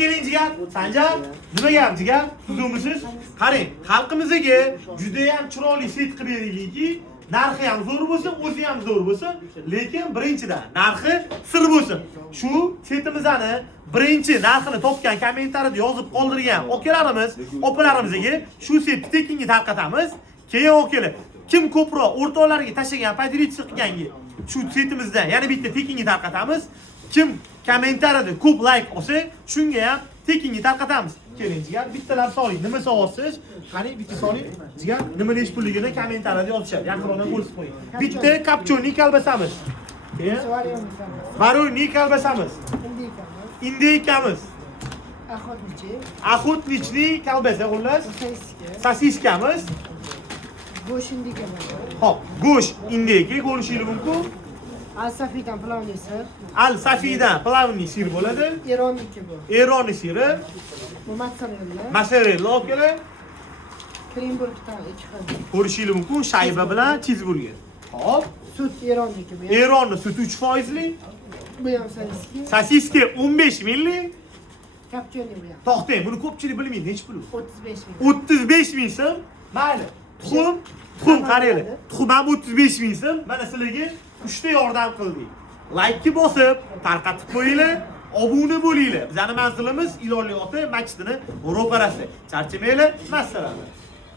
keling jigar. Sanjar, nima gap jigar? Tuzumisiz? Qarang, xalqimizga juda ham chiroyli set qilib beraylikki, narxi ham zo'r bo'lsin, o'zi ham zo'r bo'lsin, lekin birinchidan narxi sir bo'lsin. Shu setimizni birinchi narxini topgan kommentariyada yozib qoldirgan okalarimiz, opalarimizga shu setni tekinga tarqatamiz. Keyin okalar, kim ko'proq o'rtoqlarga tashlagan, podelitsiya qilganga shu setimizdan yana bitta tekinga tarqatamiz. Kim kommentariyada ko'p like olsa, shunga ham tekinga tarqatamiz. Keling jigar, bittalar soling. Nima so'raysiz? Qani bitta soling. Jigar, nima necha pulligini kommentariyada yozishadi. Yaqinroqdan bo'lib qo'ying. Bitta kapchoni kalbasamiz. Keyin varoniy kalbasamiz. Indeykamiz. Охотничий kalbasa xullas. Sosiskamiz. Go'sht indikamiz. Hop, go'sht indeyka bo'lishingiz mumkin. Al-Safidan plovni sir. Al-Safidan plovni sir bo'ladi. Eronniki bu. Eronni siri. Bu mozzarella. Mozzarella okalar. Kremburgdan 2 xil. Ko'rishingiz mumkin shayba bilan cheeseburger. Hop, Sut Eronniki bu. Eronni suti 3%li. Bu ham sosiski. Sosiska 15 milli. Kapchoni bu ham. To'xtang, buni ko'pchilik bilmaydi, nech pul? 35 ming. 35 ming so'm. Mayli. Tuxum qaranglar. Tuxum ham 35 ming so'm. Mana sizlarga 3 ta yordam qildik. Like bosib, tarqatib qo'yinglar. Obuna bo'linglar. Bizning manzilimiz Ilonli ota masjidini ro'parasi. Charchamanglar. Masalani.